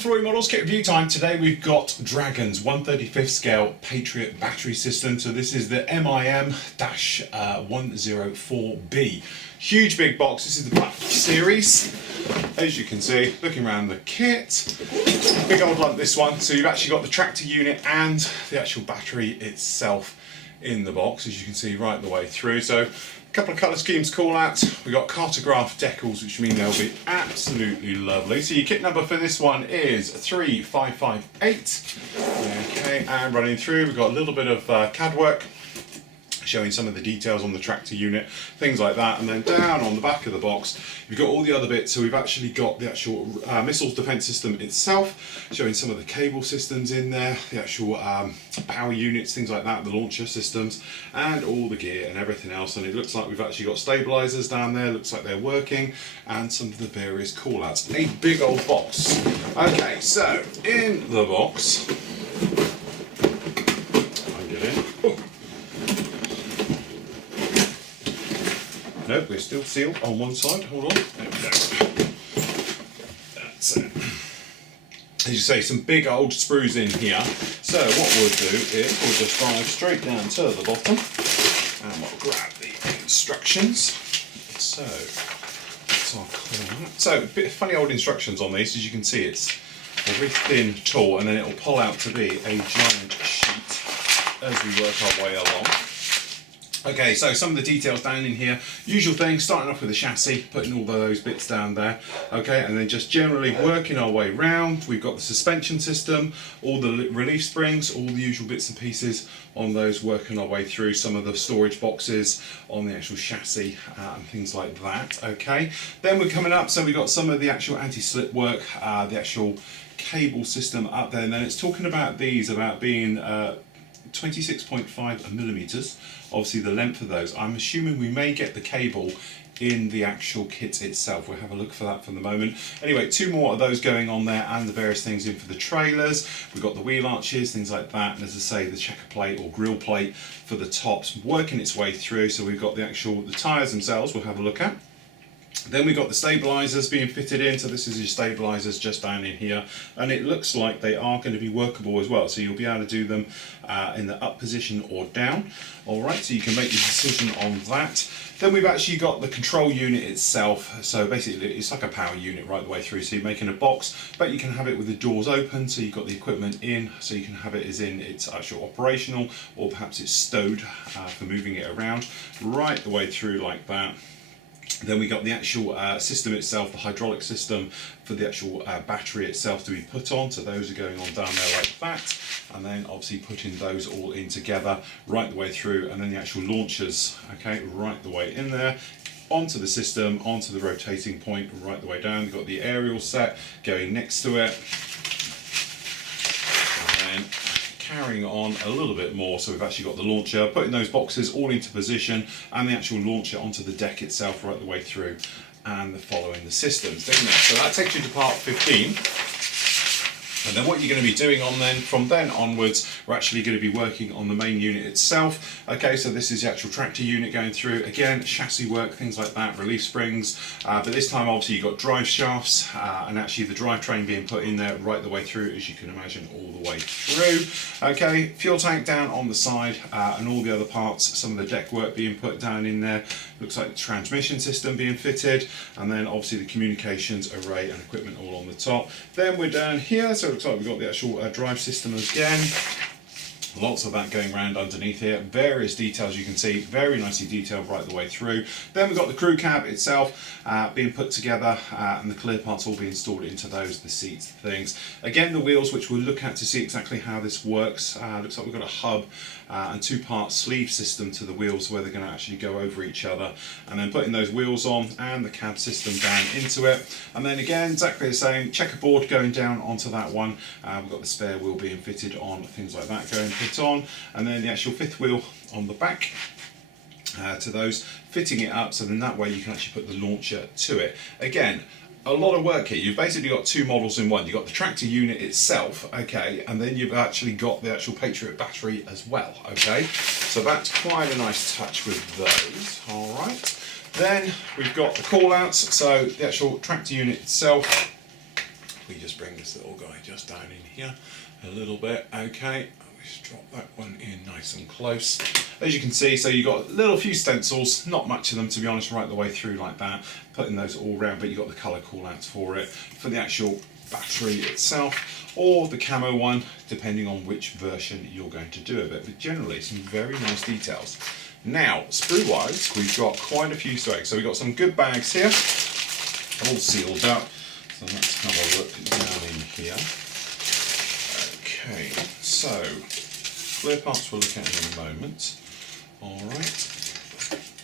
Floyd Models Kit Review time. Today we've got Dragon's 1/35 scale Patriot battery system. So this is the MIM-104B. Huge big box. This is the Black Series. As you can see, looking around the kit, big old lump this one. So you've actually got the tractor unit and the actual battery itself in the box, as you can see right the way through. So a couple of colour schemes call out. We've got cartograph decals, which mean they'll be absolutely lovely. So your kit number for this one is 3558. Okay, and running through, we've got a little bit of CAD work showing some of the details on the tractor unit, things like that. And then down on the back of the box, you've got all the other bits. So we've actually got the actual missiles defense system itself, showing some of the cable systems in there, the actual power units, things like that, the launcher systems, and all the gear and everything else. And it looks like we've actually got stabilizers down there, looks like they're working, and some of the various call outs. A big old box. Okay, so in the box, no, we're still sealed on one side. Hold on. There we go. That's it. As you say, some big old sprues in here. So what we'll do is we'll just dive straight down to the bottom and we'll grab the instructions. So that's our clean. So a bit of funny old instructions on these. As you can see, it's a very thin tool, and then it will pull out to be a giant sheet as we work our way along. Okay, so some of the details down in here, usual thing, starting off with the chassis, putting all those bits down there, okay, and then just generally working our way round. We've got the suspension system, all the relief springs, all the usual bits and pieces on those, working our way through some of the storage boxes on the actual chassis and things like that, okay. Then we're coming up, so we've got some of the actual anti-slip work, the actual cable system up there, and then it's talking about these, about being 26.5 millimeters, obviously the length of those. I'm assuming we may get the cable in the actual kit itself. We'll have a look for that for the moment. Anyway, two more of those going on there, and the various things in for the trailers. We've got the wheel arches, things like that, and as I say, the checker plate or grill plate for the tops working its way through. So we've got the tyres themselves we'll have a look at. Then we've got the stabilizers being fitted in, so this is your stabilizers just down in here, and it looks like they are going to be workable as well, so you'll be able to do them in the up position or down. Alright, so you can make your decision on that. Then we've actually got the control unit itself, so basically it's like a power unit right the way through, so you're making a box, but you can have it with the doors open, so you've got the equipment in, so you can have it as in it's actual operational, or perhaps it's stowed for moving it around, right the way through like that. Then we got the actual system itself, the hydraulic system for the actual battery itself to be put on. So those are going on down there like that. And then obviously putting those all in together right the way through. And then the actual launchers, okay, right the way in there. Onto the system, onto the rotating point, right the way down. We've got the aerial set going next to it. And then carrying on a little bit more, so we've actually got the launcher, putting those boxes all into position, and the actual launcher onto the deck itself right the way through, and following the systems. So that takes you to part 15. And then what you're going to be doing on then, from then onwards, we're actually going to be working on the main unit itself. Okay, so this is the actual tractor unit going through. Again, chassis work, things like that, relief springs. But this time, obviously, you've got drive shafts and actually the drivetrain being put in there right the way through, as you can imagine, all the way through. Okay, fuel tank down on the side and all the other parts, some of the deck work being put down in there. Looks like the transmission system being fitted, and then obviously the communications array and equipment all on the top. Then we're down here, so it looks like we've got the actual drive system again. Lots of that going around underneath here. Various details you can see, very nicely detailed right the way through. Then we've got the crew cab itself being put together and the clear parts all being installed into those, the seats, things. Again, the wheels, which we'll look at to see exactly how this works. Looks like we've got a hub and two-part sleeve system to the wheels where they're going to actually go over each other, and then putting those wheels on and the cab system down into it. And then again, exactly the same, checkerboard going down onto that one. We've got the spare wheel being fitted on, things like that going put on, and then the actual fifth wheel on the back to those, fitting it up, so then that way you can actually put the launcher to it. Again, a lot of work here. You've basically got two models in one. You've got the tractor unit itself, okay, and then you've actually got the actual Patriot battery as well, okay. So that's quite a nice touch with those, all right. Then we've got the call outs, so the actual tractor unit itself we just bring this little guy just down in here a little bit, okay. Just drop that one in nice and close. As you can see, so you've got a little few stencils, not much of them to be honest, right the way through like that, putting those all around, but you've got the colour call-outs for it, for the actual battery itself, or the camo one, depending on which version you're going to do of it, but generally some very nice details. Now, sprue-wise, we've got quite a few specs. So we've got some good bags here, all sealed up, so let's have a look down in here. Okay, so clear parts we'll look at in a moment. Alright,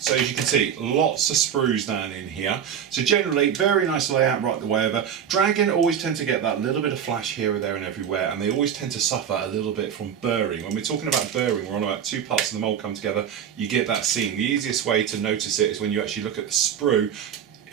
so as you can see, lots of sprues down in here. So generally, very nice layout right the way over. Dragon always tend to get that little bit of flash here or there and everywhere, and they always tend to suffer a little bit from burring. When we're talking about burring, we're on about two parts of the mould come together, you get that seam. The easiest way to notice it is when you actually look at the sprue.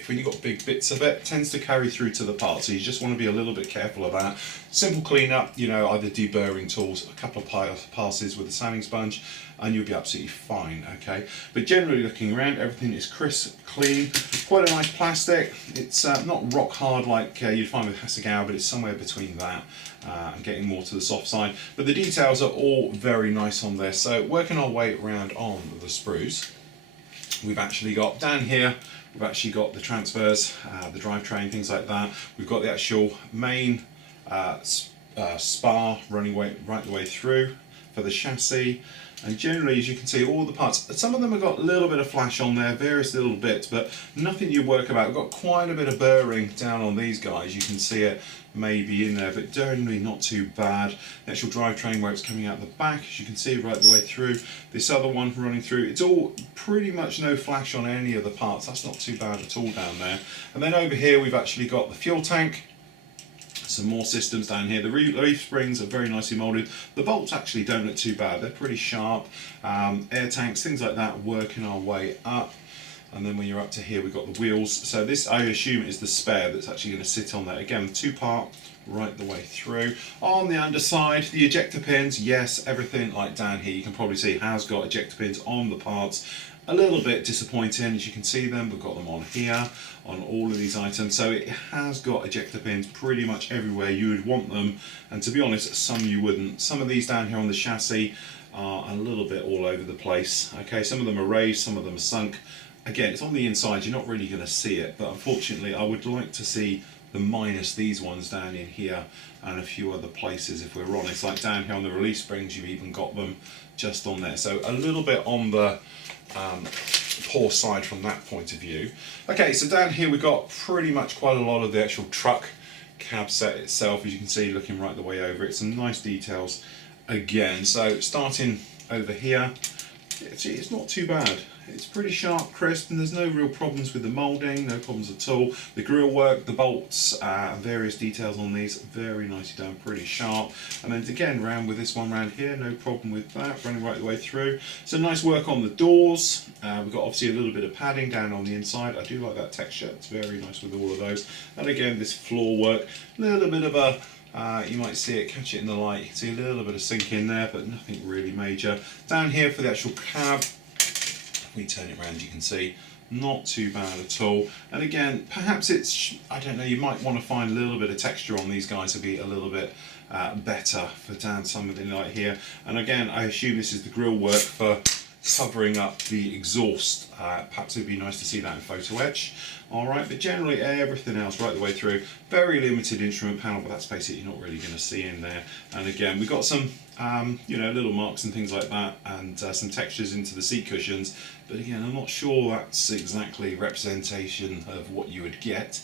When you've got big bits of it tends to carry through to the part, so you just want to be a little bit careful of that. Simple cleanup, you know, either deburring tools, a couple of passes with a sanding sponge, and you'll be absolutely fine, okay? But generally looking around, everything is crisp, clean, quite a nice plastic. It's not rock hard like you'd find with Hasegawa, but it's somewhere between that and getting more to the soft side. But the details are all very nice on this. So working our way around on the sprues, we've actually got down here, we've actually got the transfers, the drivetrain, things like that. We've got the actual main spar running right the way through for the chassis. And generally, as you can see, all the parts, some of them have got a little bit of flash on there, various little bits, but nothing you work about. We've got quite a bit of burring down on these guys. You can see it maybe in there, but generally not too bad. The actual drivetrain where it's coming out the back, as you can see right the way through. This other one running through, it's all pretty much no flash on any of the parts. That's not too bad at all down there. And then over here, we've actually got the fuel tank. Some more systems down here. The leaf springs are very nicely moulded. The bolts actually don't look too bad. They're pretty sharp. Air tanks, things like that, working our way up. And then when you're up to here, we've got the wheels. So this, I assume, is the spare that's actually going to sit on there. Again, two-part right the way through. On the underside, the ejector pins, yes, everything like down here, you can probably see has got ejector pins on the parts. A little bit disappointing, as you can see them. We've got them on here, on all of these items. So it has got ejector pins pretty much everywhere you would want them. And to be honest, some you wouldn't. Some of these down here on the chassis are a little bit all over the place. Okay, some of them are raised, some of them are sunk. Again, it's on the inside, you're not really going to see it. But unfortunately, I would like to see the minus these ones down in here and a few other places if we're honest. Like down here on the release springs, you've even got them just on there. So a little bit on the poor side from that point of view. Okay, so down here we've got pretty much quite a lot of the actual truck cab set itself, as you can see, looking right the way over it. Some nice details again. So starting over here, it's not too bad. It's pretty sharp, crisp, and there's no real problems with the moulding, no problems at all. The grille work, the bolts, various details on these, very nicely done, pretty sharp. And then again, round with this one round here, no problem with that, running right the way through. So nice work on the doors. We've got obviously a little bit of padding down on the inside. I do like that texture, it's very nice with all of those. And again, this floor work, a little bit of a you might see it, catch it in the light, you can see a little bit of sink in there, but nothing really major. Down here for the actual cab, we turn it around, you can see not too bad at all. And again, perhaps it's, I don't know, you might want to find a little bit of texture on these guys to be a little bit better for down something like here. And again, I assume this is the grille work for covering up the exhaust. Perhaps it'd be nice to see that in photo etch. Alright, but generally everything else right the way through. Very limited instrument panel, but that's basically you're not really going to see in there. And again, we've got some you know, little marks and things like that, and some textures into the seat cushions. But again, I'm not sure that's exactly representation of what you would get.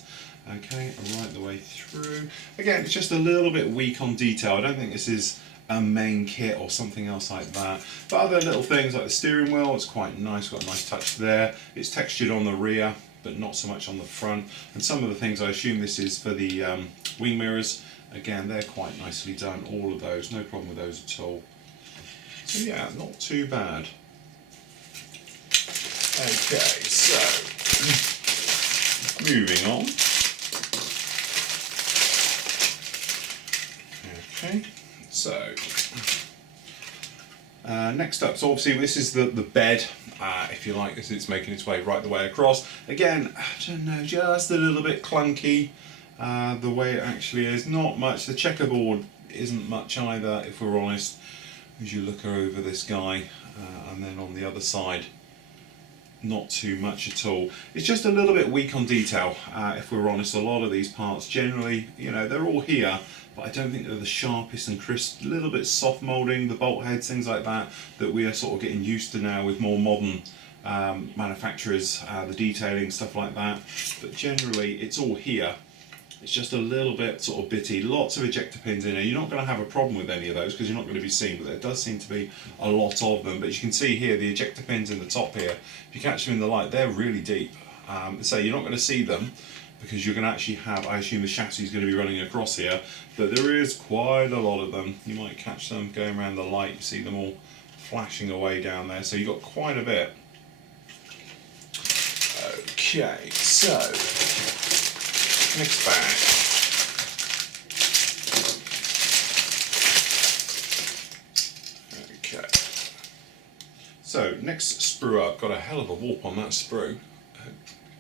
Okay, right the way through. Again, it's just a little bit weak on detail. I don't think this is a main kit or something else like that. But other little things like the steering wheel, it's quite nice, got a nice touch there. It's textured on the rear, but not so much on the front. And some of the things, I assume this is for the wing mirrors. Again, they're quite nicely done, all of those, no problem with those at all. So yeah, not too bad. Okay, so moving on. Okay, so next up, so obviously this is the bed, if you like. It's making its way right the way across. Again, I don't know, just a little bit clunky. the way it actually is. Not much. The checkerboard isn't much either, if we're honest, as you look over this guy, and then on the other side, not too much at all. It's just a little bit weak on detail, if we're honest. A lot of these parts, generally, you know, they're all here, but I don't think they're the sharpest and crisp. A little bit soft moulding, the bolt heads, things like that, that we are sort of getting used to now with more modern manufacturers, the detailing, stuff like that. But generally, it's all here. It's just a little bit sort of bitty. Lots of ejector pins in here. You're not going to have a problem with any of those because you're not going to be seeing, but there does seem to be a lot of them. But as you can see here, the ejector pins in the top here, if you catch them in the light, they're really deep. So you're not going to see them because you're going to actually have, I assume the chassis is going to be running across here, but there is quite a lot of them. You might catch them going around the light, you see them all flashing away down there, so you've got quite a bit. Okay, so mixed bag. Okay. So next sprue up, got a hell of a warp on that sprue.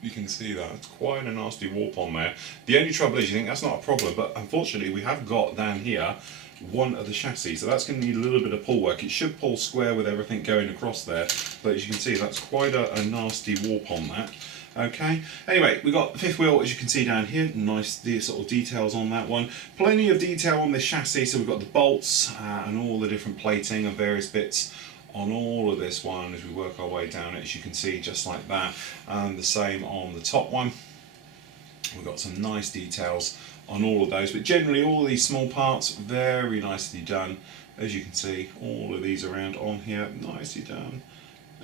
You can see that, it's quite a nasty warp on there. The only trouble is you think that's not a problem, but unfortunately we have got down here one of the chassis, so that's going to need a little bit of pull work. It should pull square with everything going across there, but as you can see that's quite a nasty warp on that. Okay, anyway, we've got the fifth wheel, as you can see down here, nice sort of details on that one. Plenty of detail on this chassis, so we've got the bolts and all the different plating of various bits on all of this one as we work our way down it, as you can see, just like that. And the same on the top one. We've got some nice details on all of those, but generally all of these small parts, very nicely done. As you can see, all of these around on here, nicely done.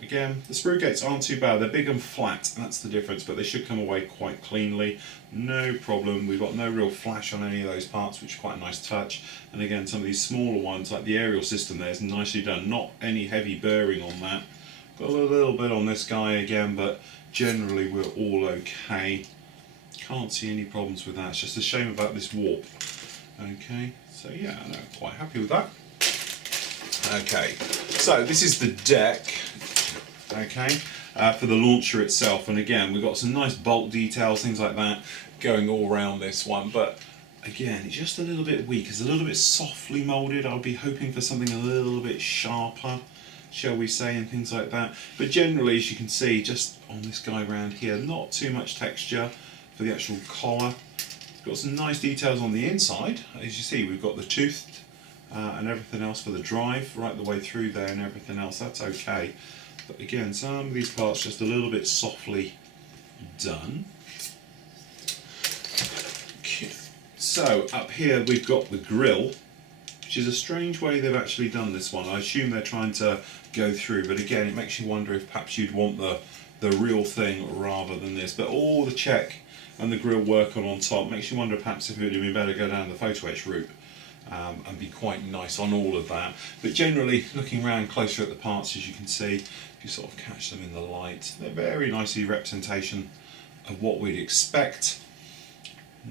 Again, the sprue gates aren't too bad, they're big and flat, that's the difference, but they should come away quite cleanly, no problem. We've got no real flash on any of those parts, which is quite a nice touch. And again, some of these smaller ones, like the aerial system there, is nicely done, not any heavy burring on that. Got a little bit on this guy again, but generally we're all okay. Can't see any problems with that, it's just a shame about this warp. Okay, so yeah, no, quite happy with that. Okay, so this is the deck. Okay, for the launcher itself, and again we've got some nice bolt details, things like that going all around this one, but again it's just a little bit weak, it's a little bit softly moulded. I'll be hoping for something a little bit sharper, shall we say, and things like that. But generally, as you can see, just on this guy around here, not too much texture for the actual collar. Got some nice details on the inside, as you see. We've got the toothed and everything else for the drive right the way through there, and everything else, that's okay. But again, some of these parts just a little bit softly done. Okay. So up here we've got the grille, which is a strange way they've actually done this one. I assume they're trying to go through, but again it makes you wonder if perhaps you'd want the real thing rather than this. But all the check and the grille work on top makes you wonder perhaps if it would have been better to go down the photo etch route. And be quite nice on all of that. But generally, looking around closer at the parts, as you can see, if you sort of catch them in the light, they're very nicely representation of what we'd expect.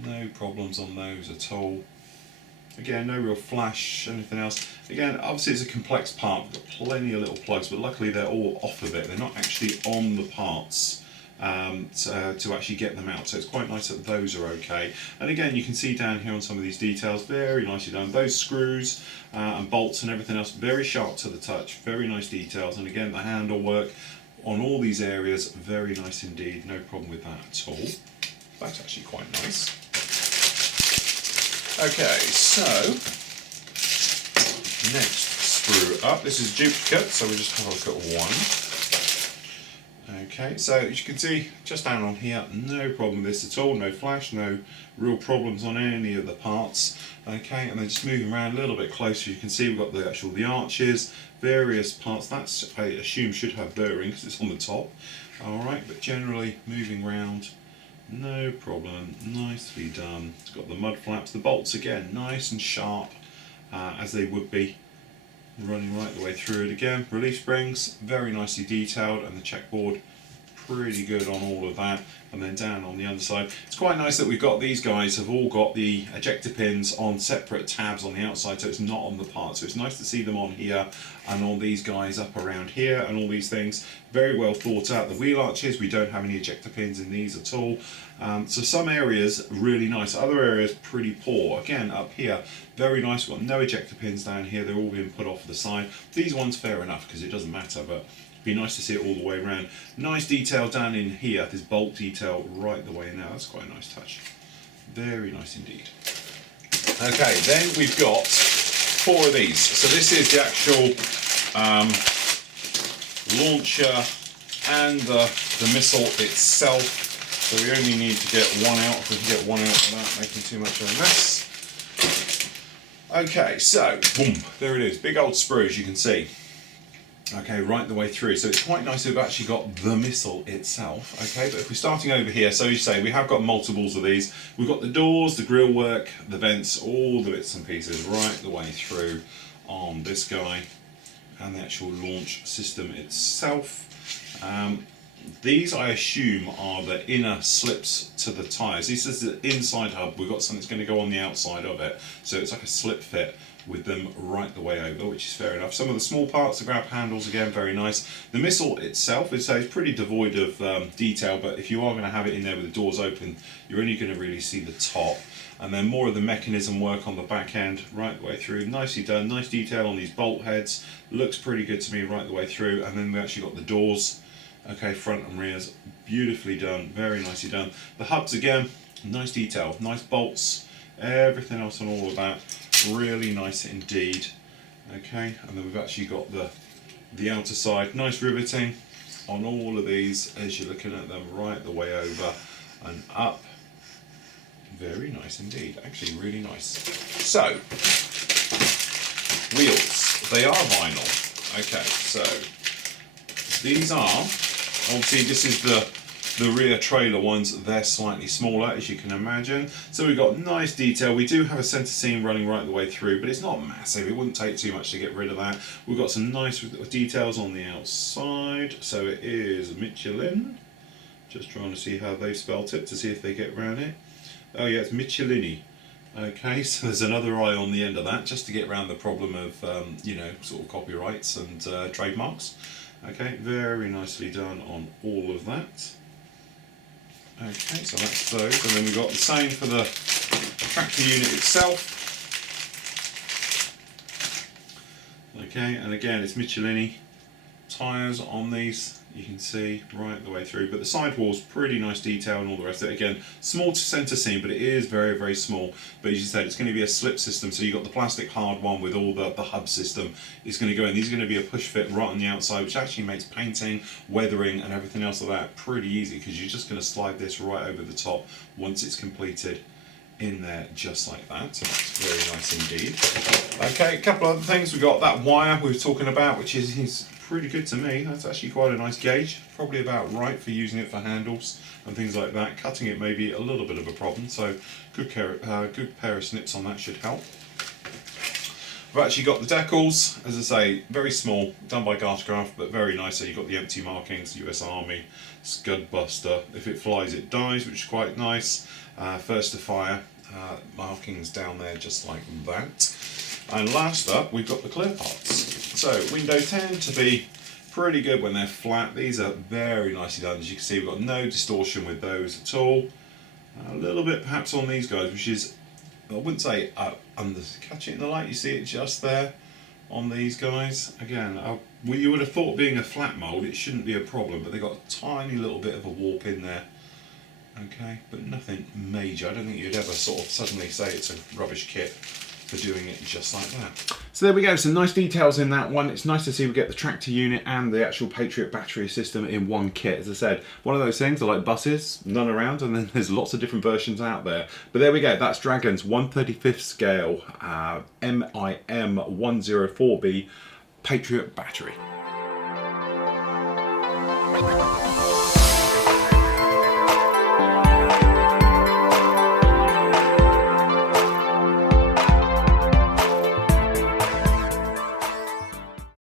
No problems on those at all. Again, no real flash, anything else. Again, obviously it's a complex part, we've got plenty of little plugs, but luckily they're all off of it. They're not actually on the parts. To actually get them out, so it's quite nice that those are okay. And again, you can see down here on some of these details, very nicely done. Those screws and bolts and everything else, very sharp to the touch, very nice details. And again, the handle work on all these areas, very nice indeed, no problem with that at all. That's actually quite nice. Okay, so next sprue up. This is duplicate, so we'll just have a look at one. Okay, so as you can see, just down on here, no problem with this at all, no flash, no real problems on any of the parts. Okay, and then just moving around a little bit closer, you can see we've got the arches, various parts. That's, I assume, should have burring because it's on the top. Alright, but generally moving around, no problem, nicely done. It's got the mud flaps, the bolts again, nice and sharp, as they would be. Running right the way through it again. Relief springs, very nicely detailed, and the checkboard, pretty good on all of that. And then down on the underside, it's quite nice that we've got these guys have all got the ejector pins on separate tabs on the outside, so it's not on the part. So it's nice to see them on here and on these guys up around here and all these things. Very well thought out. The wheel arches, we don't have any ejector pins in these at all. So some areas really nice, other areas pretty poor. Again, up here, very nice. We've got no ejector pins down here. They're all being put off the side. These ones, fair enough, because it doesn't matter, but be nice to see it all the way around. Nice detail down in here, this bolt detail right the way in there. That's quite a nice touch. Very nice indeed. Okay, then we've got 4 of these. So this is the actual launcher and the missile itself. So we only need to get one out. If we can get one out without making too much of a mess. Okay, so boom, there it is. Big old sprues, you can see. Okay, right the way through. So it's quite nice to have actually got the missile itself. Okay, but if we're starting over here, so you say we have got multiples of these. We've got the doors, the grille work, the vents, all the bits and pieces right the way through on this guy and the actual launch system itself. These, I assume, are the inner slips to the tyres. This is the inside hub. We've got something that's going to go on the outside of it. So it's like a slip fit with them right the way over, which is fair enough. Some of the small parts, the grab handles, again, very nice. The missile itself is pretty devoid of detail, but if you are going to have it in there with the doors open, you're only going to really see the top. And then more of the mechanism work on the back end right the way through. Nicely done, nice detail on these bolt heads. Looks pretty good to me right the way through. And then we actually got the doors. Okay, front and rears, beautifully done, very nicely done. The hubs again, nice detail, nice bolts, everything else on all of that, really nice indeed. Okay, and then we've actually got the outer side, nice riveting on all of these as you're looking at them right the way over and up. Very nice indeed, actually really nice. So, wheels, they are vinyl. Okay, so these are, obviously this is the rear trailer ones, they're slightly smaller as you can imagine. So we've got nice detail. We do have a centre seam running right the way through, but it's not massive. It wouldn't take too much to get rid of that. We've got some nice details on the outside. So it is Michelin. Just trying to see how they spelt it to see if they get around it. Oh yeah, it's Michelini. Okay, so there's another I on the end of that just to get around the problem of, you know, sort of copyrights and trademarks. Okay, very nicely done on all of that. Okay, so that's those, and then we've got the same for the tractor unit itself. Okay, and again it's Michelini tyres on these, you can see right the way through, but the sidewall's pretty nice detail and all the rest of it. Again, small to centre seam, but it is very, very small. But as you said, it's going to be a slip system, so you've got the plastic hard one with all the hub system is going to go in. These are going to be a push fit right on the outside, which actually makes painting, weathering and everything else like that pretty easy, because you're just going to slide this right over the top once it's completed in there just like that. So that's very nice indeed. Okay, a couple of other things. We've got that wire we were talking about, which is pretty good to me. That's actually quite a nice gauge, probably about right for using it for handles and things like that. Cutting it may be a little bit of a problem, so good pair of snips on that should help. We've actually got the decals, as I say, very small, done by Garthcraft, but very nice. So you've got the empty markings, US Army, Scud Buster. If it flies, it dies, which is quite nice. First to fire, markings down there just like that. And last up, we've got the clear parts. So windows tend to be pretty good when they're flat. These are very nicely done. As you can see, we've got no distortion with those at all. A little bit perhaps on these guys, which is, I wouldn't say catch it in the light, you see it just there on these guys. Again, well, you would have thought being a flat mould it shouldn't be a problem, but they've got a tiny little bit of a warp in there. Okay, but nothing major. I don't think you'd ever sort of suddenly say it's a rubbish kit for doing it just like that. So there we go, some nice details in that one. It's nice to see we get the tractor unit and the actual Patriot battery system in one kit. As I said, one of those things, I like buses, none around, and then there's lots of different versions out there. But there we go, that's Dragon's 1/35th scale MIM-104B Patriot battery.